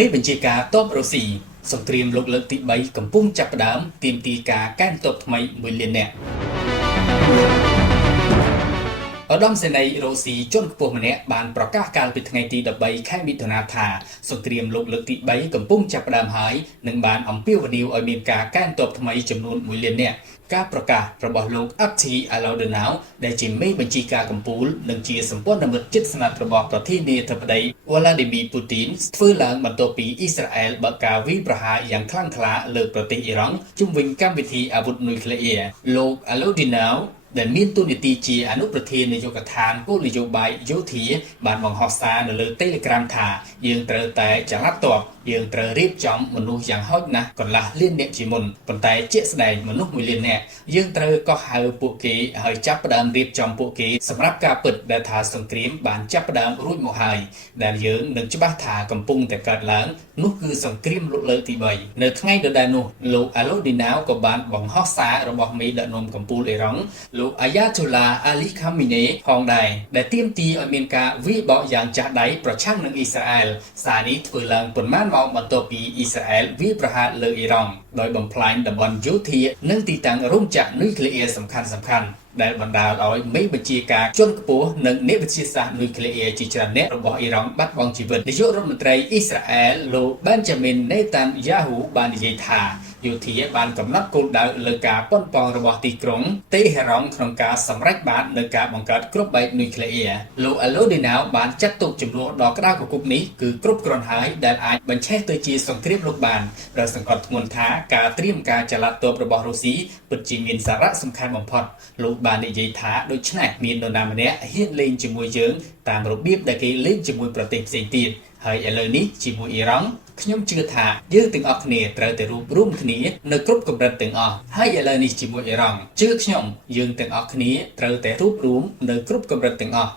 មេបញ្ជាការទ័ពរុស្ស៊ីសង្គ្រាមលោកលើកទី3កំពុងចាប់ផ្ដើមទាមទារការកែទ័ពថ្មី1លាននាក់ឧត្តមសេនីយ៍រុស្ស៊ីជាន់ខ្ពស់ម្នាក់បានប្រកាសកាលពីថ្ងៃទី13ខែមិថុនាថាសង្គ្រាមលោកលើកទី3កំពុងចាប់ផ្ដើមហើយនិងបានអំពាវនាវឲ្យមានការកែទ័ពថ្មីចំនួន1លាននាក់ការប្រកាសរបស់លោក Abdi Al-Odinau ដែលជាមេបញ្ជាការកំពូលនិងជាសម្ព័ន្ធមិត្តជិតស្និទ្ធរបស់ប្រធានាធិបតី Vladimir Putin ធ្វើឡើងបន្ទាប់ពីអ៊ីស្រាអែលបើកការវាយប្រហារយ៉ាងខ្លាំងក្លាលើប្រទេសអ៊ីរ៉ង់ជុំវិញកម្មវិធីអាវុធនុយក្លេអ៊ែរលោក Al-Odinauដែលមានតួនាទីជាអនុប្រធាននាយកដ្ឋានគោលនយោបាយយោធាបានបង្ហោះសារនៅលើ Telegram ថាយើងត្រូវតែចល័តទ័ពយើងត្រូវរៀបចំមនុស្សយ៉ាងហោចណាស់កន្លះលាននាក់ជាមុនប៉ុន្តែជាក់ស្ដែងមនុស្ស1លាននាក់យើងត្រូវកោះហៅពួកគេហើយចាប់ផ្ដើមរៀបចំពួកគេសម្រាប់ការពិតដែលថាសង្គ្រាមបានចាប់ផ្ដើមរួចមកហើយដែលយើងនឹងច្បាស់ថាកំពុងតែកើតឡើងនោះគឺសង្គ្រាមលោកលើកទី3នៅថ្ងៃដដែលនោះលោក Al-Odinau ក៏បានបង្ហោះសាររបស់មេដឹកនាំកំពូលអ៊ីរ៉ង់លោក Ayatollah Ali Khamenei ផងដែរដែលទាមទារឲ្យមានការវាយបកយ៉ាងចាស់ដៃប្រឆាំងនឹងអ៊ីស្រាអែលសារនេះធ្វើឡើងប៉ុន្មានម៉ោងបន្ទាប់ពីអ៊ីស្រាអែលវាយប្រហារលើអ៊ីរ៉ង់ដោយបំផ្លាញតំបន់យោធានិងទីតាំងរោងចក្រនុយក្លេអ៊ែរសំខាន់ៗដែលបណ្ដាលឲ្យមេបញ្ជាការជាន់ខ្ពស់និងអ្នកវិទ្យាសាស្ត្រនុយក្លេអ៊ែរជាច្រើនអ្នករបស់អ៊ីរ៉ង់បាត់បង់ជីវិតនាយករដ្ឋមន្ត្រីអ៊ីស្រាអែលលោក Benjamin Netanyahu បាននិយាយថាយោធាបានកំណត់គោលដៅលើការប៉ុនប៉ងរបស់ទីក្រុងតេហេរ៉ង់ក្នុងការសម្រេចបាននូវការបង្កើតគ្រាប់បែកនុយក្លេអ៊ែរលោក Al-Odinau បានចាត់ទុកចំនួនដ៏ក្តៅគគុកនេះគឺគ្រប់គ្រាន់ហើយដែលអាចបញ្ឆេះទៅជាសង្គ្រាមលោកបានដោយសង្កត់ធ្ងន់ថាការត្រៀមការចល័តទ័ពរបស់រុស្ស៊ីពិតជាមានសារៈសំខាន់បំផុតលោកបាននិយាយថាដូច្នេះមាននរណាម្នាក់ហ៊ានលេងជាមួយយើងតាមរបៀបដែលគេលេងជាមួយប្រទេសផ្សេងទៀតហើយឥឡូវនេះជាមួយអ៊ីរ៉ង់ខ្ញុំជឿថាយើងទាំងអស់គ្នាត្រូវតែរួបរวมគ្នានៅគ្រប់កម្រិតទាំងអស់ហើយឥឡូវនេះជាមួយអ៊ីរ៉ង់ជឿខ្ញុំយើងទាំងអស់គ្នាត្រូវតែរួបរวมនៅគ្រប់កម្រិតទាំងអស់